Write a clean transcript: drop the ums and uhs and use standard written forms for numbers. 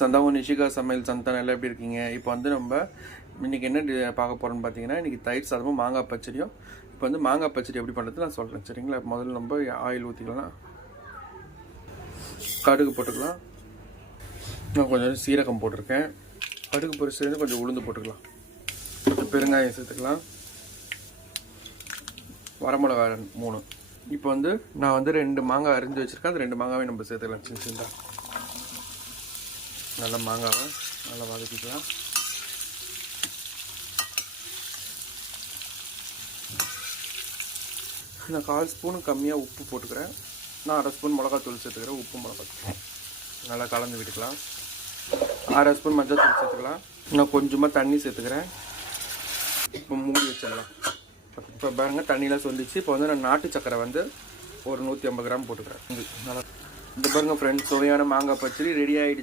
சந்தாவும் நிஷிகா சமையல் சந்தானம் எல்லாம் எப்படி இருக்கீங்க? இப்போ வந்து நம்ம இன்றைக்கி என்ன பார்க்க போகிறோம்னு பார்த்தீங்கன்னா, இன்றைக்கி தயிர் சாதமும் மாங்காய் பச்சடியும். இப்போ வந்து மாங்காய் பச்சடி எப்படி பண்ணுறது நான் சொல்கிறேன், சரிங்களா? முதல்ல நம்ம ஆயில் ஊற்றிக்கலாம், கடுகு போட்டுக்கலாம். நான் கொஞ்சம் சீரகம் போட்டிருக்கேன். கடுகு பொரிச்சு கொஞ்சம் உளுந்து போட்டுக்கலாம். கொஞ்சம் பெருங்காயம் சேர்த்துக்கலாம். வரமிளகா 3. இப்போ வந்து நான் வந்து 2 மாங்காய் அரிஞ்சு வச்சுருக்கேன். அந்த 2 மாங்காவே நம்ம சேர்த்துக்கலாம் சின்ன சின்னதாக. நல்லா மாங்காவை நல்லா வதக்கிக்கலாம். நான் 1/4 ஸ்பூனு கம்மியாக உப்பு போட்டுக்கிறேன். நான் 1/2 ஸ்பூன் மிளகாத்தூள் சேர்த்துக்கிறேன். உப்பு மிளகாத்தூள் நல்லா கலந்து விட்டுக்கலாம். 1/2 ஸ்பூன் மஞ்சள் தூள் சேர்த்துக்கலாம். நான் கொஞ்சமாக தண்ணி சேர்த்துக்கிறேன். இப்போ மூடி வச்சிடலாம். இப்போ பாருங்கள் தண்ணியெலாம் சொல்லிச்சு. இப்போ வந்து நான் நாட்டு சக்கரை வந்து ஒரு 150 கிராம் போட்டுக்கிறேன். நல்லா இந்த பாருங்கள் ஃப்ரெண்ட்ஸ், சுவையான மாங்காய் பச்சடி ரெடி ஆகிடுச்சு.